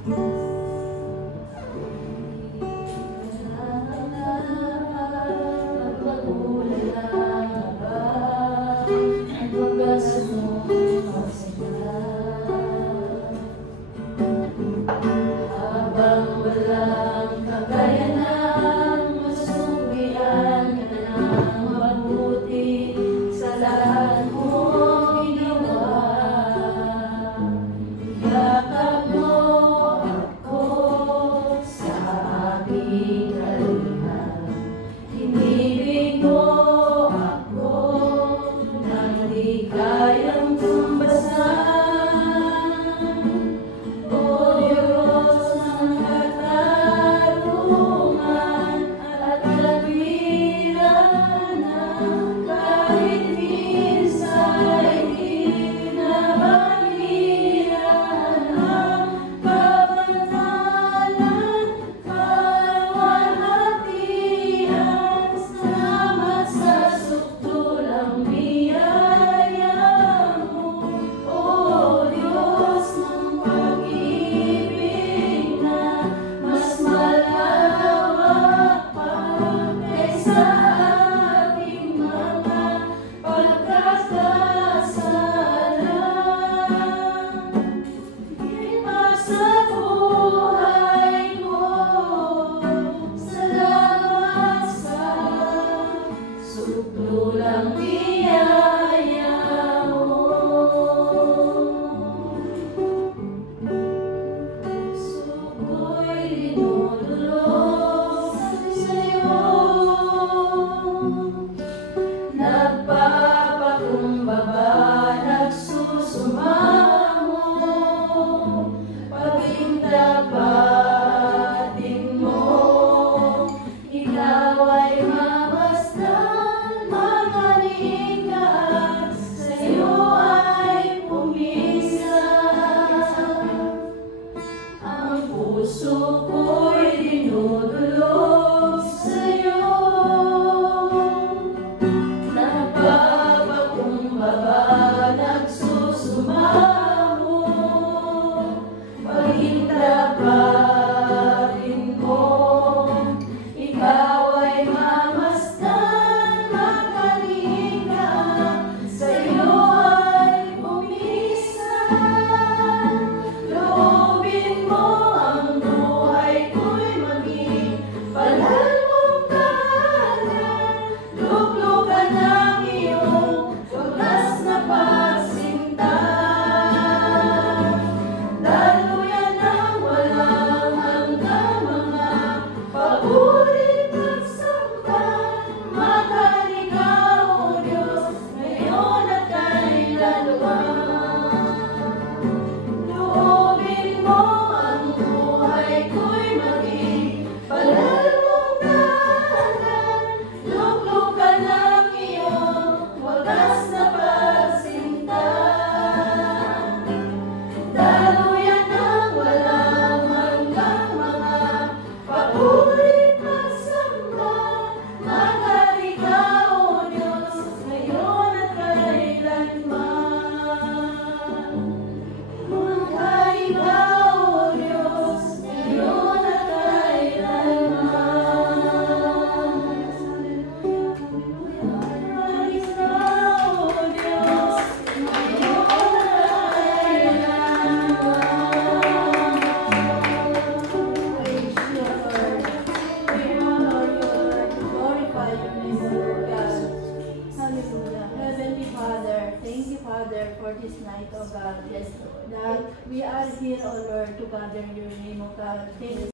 Habang walang kakayanan, masugbian ka na ng mabuti sa lahat mong ginawa. Yakap mo ako sa aking kalihan, inibig mo ako nang di kayang tumbasan. Tulang biyaya mo, suko'y dinudulog sa'yo, nagpapakumbaba, nagsusumamo, paging tapatin mo, ikaw ay puso ko'y dinudulog sa'yo, nagpapakumbaba, nagsusumamo, paging tapatin mo, ikaw ay mamasdan, magaling ka, sa'yo ay pumisan, loobin mo for this night, O God, yes, Lord, that we are here, O Lord, to gather in your name, O God. Thank you.